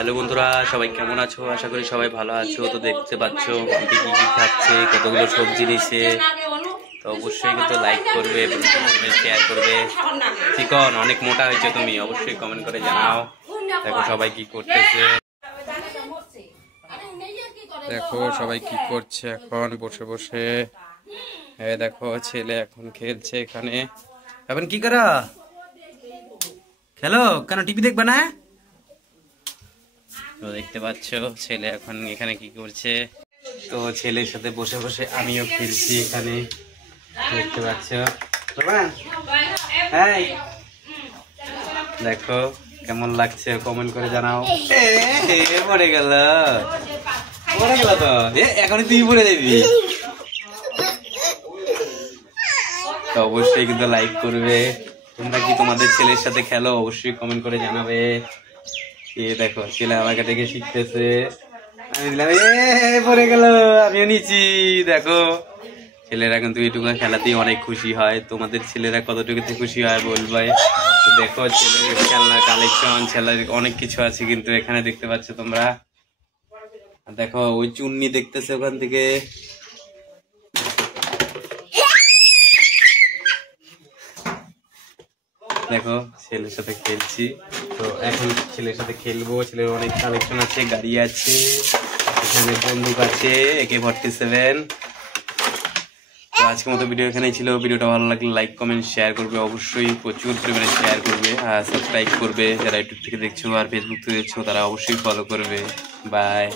Hello বন্ধুরা, সবাই কেমন আছো? আশা করি সবাই ভালো আছো। তো দেখতে পাচ্ছ আন্টি কি কি খাচ্ছে, কতগুলো সবজি নিয়েছে। তো অবশ্যই কিন্তু লাইক করবে, শেয়ার করবে। চিকন অনেক মোটা হয়েছে, তুমি অবশ্যই কমেন্ট করে জানাও। দেখো সবাই কি করতেছে, দেখো সবাই কি করছে এখন বসে বসে। হ্যাঁ দেখো ছেলে এখন খেলছে এখানে। এখন কি করা খেলো কেন, টিভি দেখবে না? তো দেখতে পাচ্ছ ছেলে এখন এখানে কি করছে। তো ছেলের সাথে বসে বসে আমিও খেলছি এখানে, দেখতে পাচ্ছ। হ্যাঁ দেখো কেমন লাগছে কমেন্ট করে জানাও। পড়ে গেল পড়ে গেল তো এখনই তুই পড়ে যাবি। তো অবশ্যই কিন্তু লাইক করবে। তোমরা কি তোমাদের ছেলের সাথে খেলো? অবশ্যই কমেন্ট করে জানাবে। দেখো ছেলে আমাকে দেখে শিখতেছে। আমি দিলাম পড়ে গেল, আমিও নিচ্ছি। দেখো ছেলেরা কিন্তু এইটুকু খেলাতেই অনেক খুশি হয়। তোমাদের ছেলেরা কতটুকুতে খুশি হয় বলবে। দেখো ছেলের খেলনার কালেকশন, ছেলের অনেক কিছু আছে কিন্তু এখানে দেখতে পাচ্ছ তোমরা। দেখো ওই চুন্নি দেখতেছে ওখান থেকে। দেখো ছেলের সাথে খেলছি। তো এখন ছেলের সাথে খেলবো। ছেলের অনেক কালেকশন আছে, গাড়ি আছে, এখানে বন্দুক আছে AK-47। তো আজকের মতো ভিডিও এখানেই ছিল। ভিডিওটা ভালো লাগলে লাইক কমেন্ট শেয়ার করবে, অবশ্যই প্রচুর পরিমাণে শেয়ার করবে আর সাবস্ক্রাইব করবে। যারা ইউটিউব থেকে দেখছো আর ফেসবুক থেকে দেখছো তারা অবশ্যই ফলো করবে। বাই।